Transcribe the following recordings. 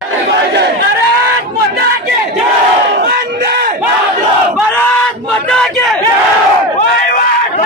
भारत माता की जय, वंदे मातरम, भारत माता की जय, वैवाट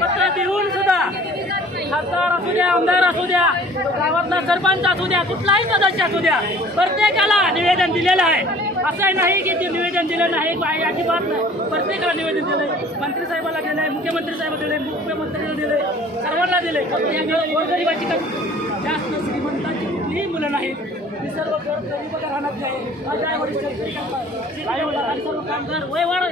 पत्र देऊन सुद्धा खासदार असू द्या, आमदार असू द्या, गावातला सरपंच असू द्या, कुठलाही सदस्य असू द्या, प्रत्येकाला निवेदन दिलेलं आहे। असं नाही की ते निवेदन दिलं नाही, अजिबात नाही, प्रत्येकाला निवेदन दिलंय। मंत्री साहेबाला दिलंय, मुख्यमंत्री साहेबाला दिलंय, मुख्यमंत्र्यांना दिलंय, सर्वांना दिलंय। गोरगरिबाची जास्त श्रीमंतांची कुठलीही मुलं नाहीत, ही सर्व गरीब राहणार आहे। आई वडील सर्व कामगार वय वाढ